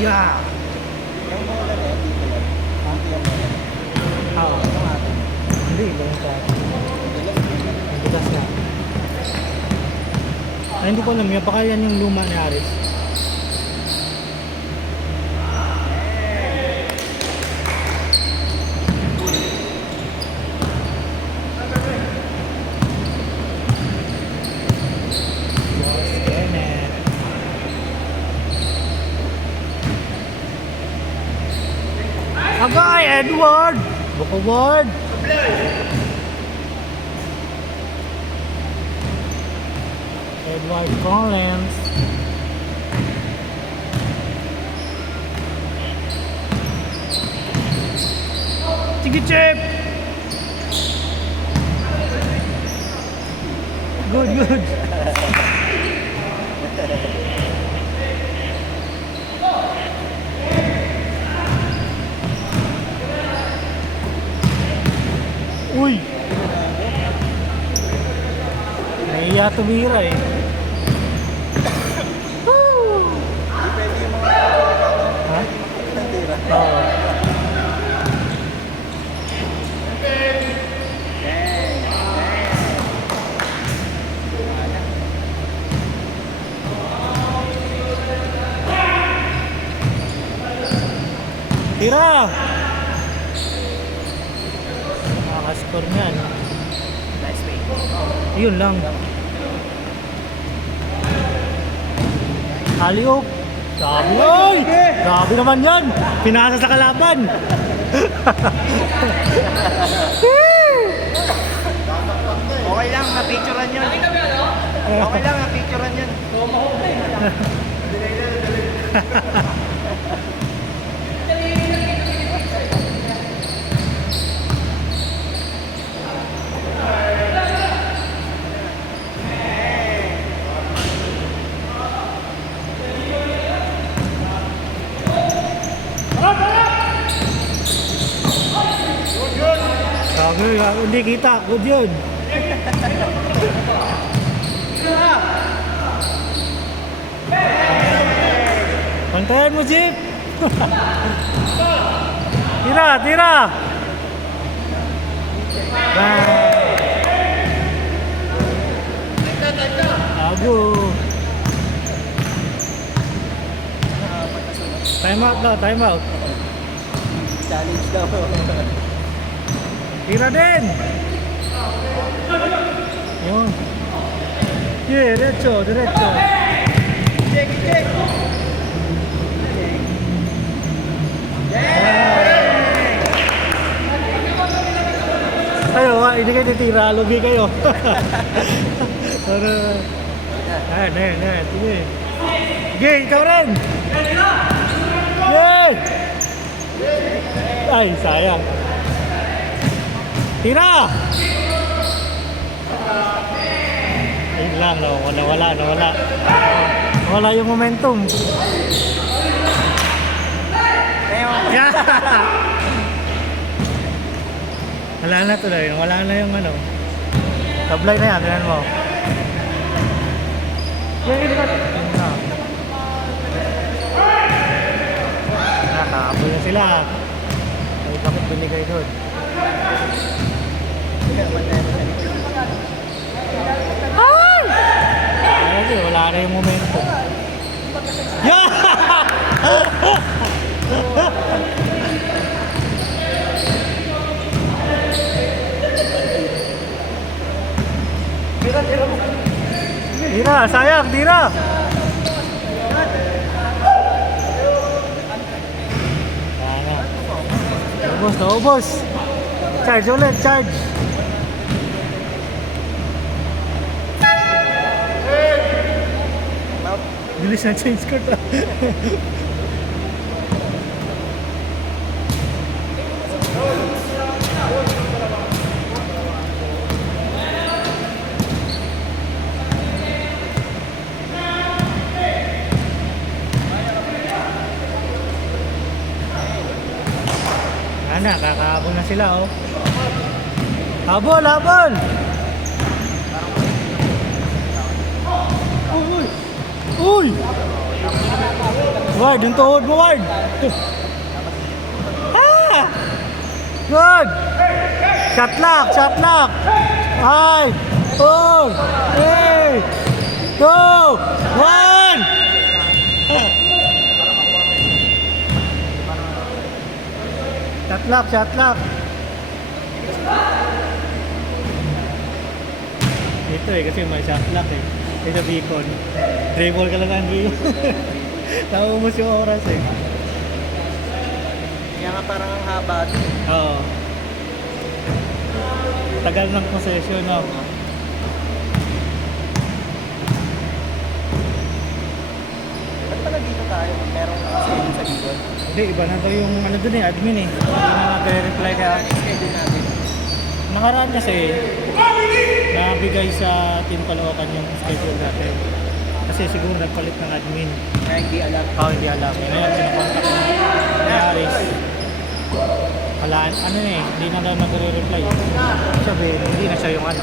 Yeah. Yung bola na yan, dito yan. Dito yung bola. Oo. Itong atin. Hindi, ganun ka. Dilas din. Ang bigas na. Ay, hindi ko alam. Baka yan yung luma ni Aris. Agay, Edward! Bukaward! Edward Collins. Sige, Chip! Good, good. Uy! Nahiya tumira eh. Hindi pwede yung mga Ha? tira. Oo. Tira! Nakaka-score niyan. Nice way. Yun lang. Alley-oop. Grabe. Oy! Grabe naman yan. Pinasa sa kalaban. Okay lang, na-picturean yun. Okay lang, na-picturean yun. Grabe, hindi kita. Good yun. Pantayan mo, Jeep. Tira, tira. Ago. Time out daw, time out. Challenge daw. Tira din. Yun. Yeah, diretso, diretso. Check, check. Ayo, hindi kayo titira, lugi kayo. Para... Sige. Sige, ikaw rin. Yay! Ay, sayang. Tira! Ayun lang, nawala. Nawala yung momentum. Yeah! Wala na tuloy, wala na yung ano. Tablay na yan, tingnan mo. Nakahabol na sila. Ay, bakit binigay doon? Ay! Ay, wala na yung momentum. Yeah! Tira, sayang, tira. Naubos. Charge ulit, charge. Bilis na change court. Na, kakahabol na sila oh. Habol, habol! Uy! Uy! Ward, yung tuhod mo, Ward. Ah! Good! Shot lock, shot lock. Ay! 4, 3, 2, 1! Shot lock, shot lock. Ito eh, kasi may shot lock eh. Ito beacon. Dribble ka lang ang dribble. Nauubos yung oras eh. Kaya nga parang ang haba. Oo. Tagal ng possession, no? Ba't pala dito tayo? Merong nakasilip sa dito. Hindi, iba na daw yung ano dun eh, admin eh. Hindi na nagre-reply kaya. Schedule natin. Nakaraan kasi, nabigay sa Team Caloocan yung schedule natin. Kasi siguro nagpalit ng admin. Kaya hindi alam. Hindi alam. Ngayon, pinakontak ni Aris. Wala, ano na eh, hindi na daw nagre-reply. Sabi, hindi na siya yung ano.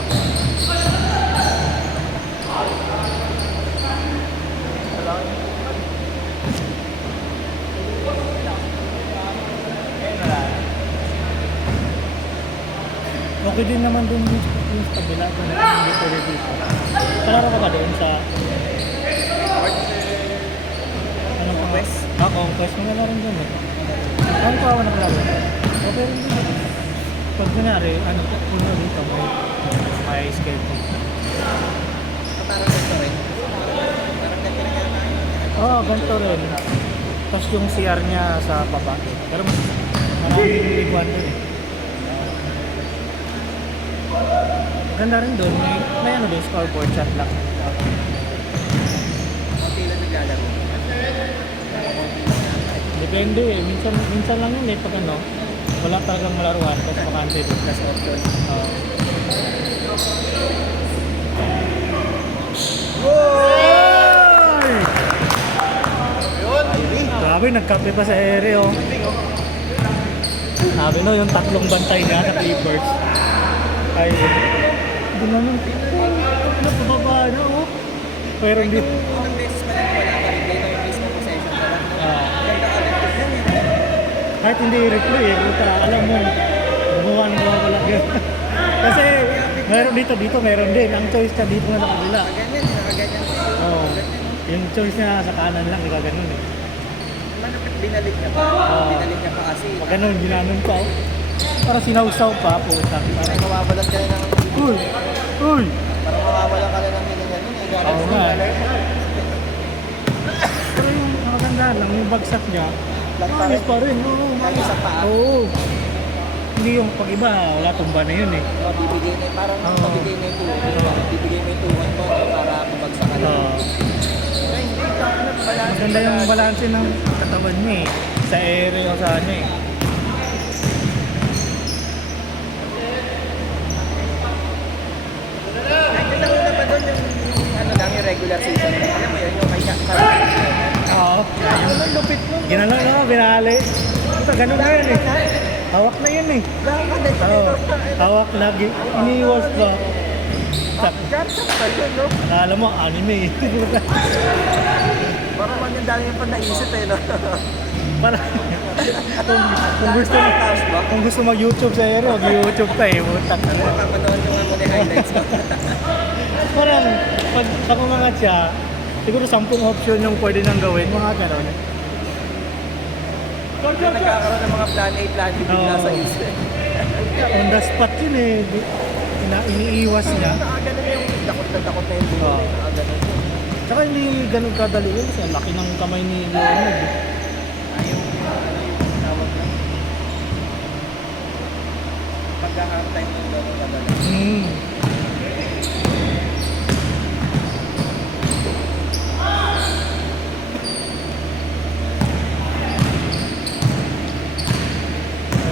Okay din naman dun yung sa kabila kung hindi pwede dito. Kalaro ka ba doon sa... Ano pa? Conquest? Conquest. Magala rin dun eh. Ano pa ako nakalaro? Okay rin dun. Pag nangyari, ano, puno dito, may schedule. Parang ganito rin. Parang ganito rin yan. Oo, ganito rin. Tapos yung CR niya sa baba. Pero maraming liguan dun eh. Ganda rin doon, may ano doon, scoreboard, shot lock. Kunti lang naglalaro. Depende eh, minsan lang yun eh, pag ano, wala talagang malaruan, tapos makante doon. Plus option. Oy! Yun! Grabe, nagkape pa sa ere oh. Sabi no, yung tatlong bantay niya sa Clippers. Ay, hindi naman, napababa na oh. Pero hindi. Unang beses pa lang wala ka rin dito yung mismo possession pa lang. Ganda ka rin. Kahit hindi i-replay eh, buta, alam mo, gumawa ng wala yun. Kasi, meron dito, meron din. Ang choice ka dito na nakabila. Nakaganyan, nakaganyan. Oo. Yung choice niya sa kanan lang, di ka ganun eh. Malapit binalik niya pa. Binalik niya pa kasi. Pag ganun, ginanon pa oh. Parang sinawsaw pa po. Parang mawawalan ka na ng... Uy! Uy! Parang mawawalan ka na ng hininga nun eh. Oo nga eh. Pero yung maganda lang, yung bagsak niya, Lang pa maayos rin. pa rin. Oo, Kahit sa paa. Oo. Hindi yung pag iba, wala tumba na yun eh. Bibigay na parang Oo. pabigay na yung tuwan. Bibigay mo yung tuwan mo para bumagsak ka na. Oo. Ay, hindi ka na balance. Maganda yung balanse ng katawan niya eh. Sa ere o sa ano eh. Nakita ko na ba doon yung ano lang yung regular season. Alam mo yun, yung may Oo. ang lupit nun. Ginalaw na, binali. Ito, ganun na yun eh. Hawak na yun eh. Oo. Hawak lagi. Iniiwas ba? Garsak pa yun, no? Akala mo, anime eh. Parang man yung dami yung pa naisip eh, no? Para, kung gusto mag-YouTube sa ere, mag-YouTube ka eh. Butak. Papanood naman mo na yung highlights mo. Parang, pag umangat siya, siguro 10 option yung pwede nang gawin, mga gano'n. Yung nagkakaroon ng mga plan A, plan B bigla Oo. sa isip. On the spot yun eh. Iniiwas niya. Nakaganon yung takot na yung bulo. Oo. Nakaganon yun. Tsaka hindi ganun kadali yun kasi ang laki ng kamay ni Leonard. Yung tawag na. Pagka-half time yung gano'n kadala.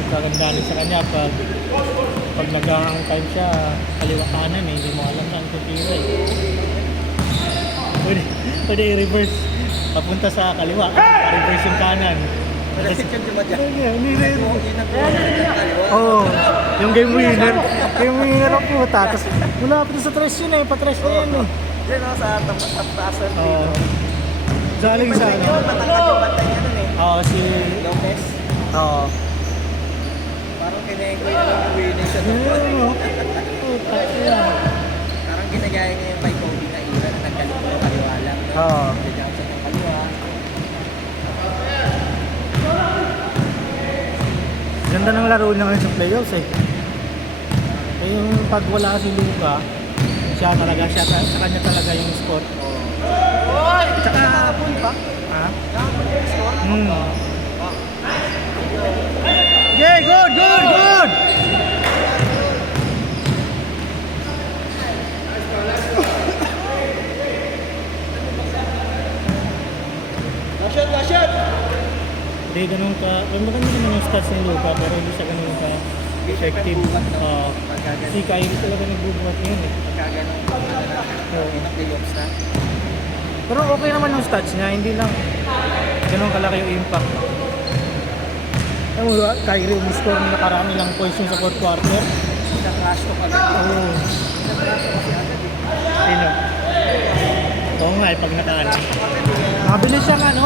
Kagandaan sa kanya pag nag-hang time siya, kaliwa kanan eh, hindi mo alam saan tutira eh. Pwede i-reverse. Papunta sa kaliwa, reverse yung kanan. Kasi yun dumadya. Hindi rin. Yun ang kaliwa. Oo, yung game winner. Game winner ang puta. Tapos mula pa sa tres yun eh, pa-tres na yun eh. Yan o, sa tapasan Oo. dito. Galing sa ano? Matangkad yung bantay niya nun eh. Oo, si... Lopez. Oo. Parang kineko yung winning sa Oo. Puta, yan. Parang ginagaya niya yung kay Kobe na ira na nagkalimut ng kaliwa lang. Oo. Johnson ng kaliwa. Ganda ng laro niya ngayon sa playoffs eh. Eh yung pag wala si Luka, siya sa kanya talaga yung score. Tsaka nakapun pa. Ha? Nakapun yung score. Yeah, good, good, good! Lashot, lashot! Hindi ganun ka, maganda naman yung stats ni Luka pero hindi siya ganun ka effective. Si Kyrie talaga nagbubuhat yun eh. Pagkaganon. Oo. Pinag-playoffs na. Pero okay naman yung stats niya, hindi lang ganun kalaki yung impact. Alam mo ba, Kyrie umiscore ng nakaraan ilang points yung sa fourth quarter. Nag-crash talk agad. Oo. Nag-crash talk kasi agad eh. Sino? Oo nga eh, pag nakaan. Mabilis siyang ano,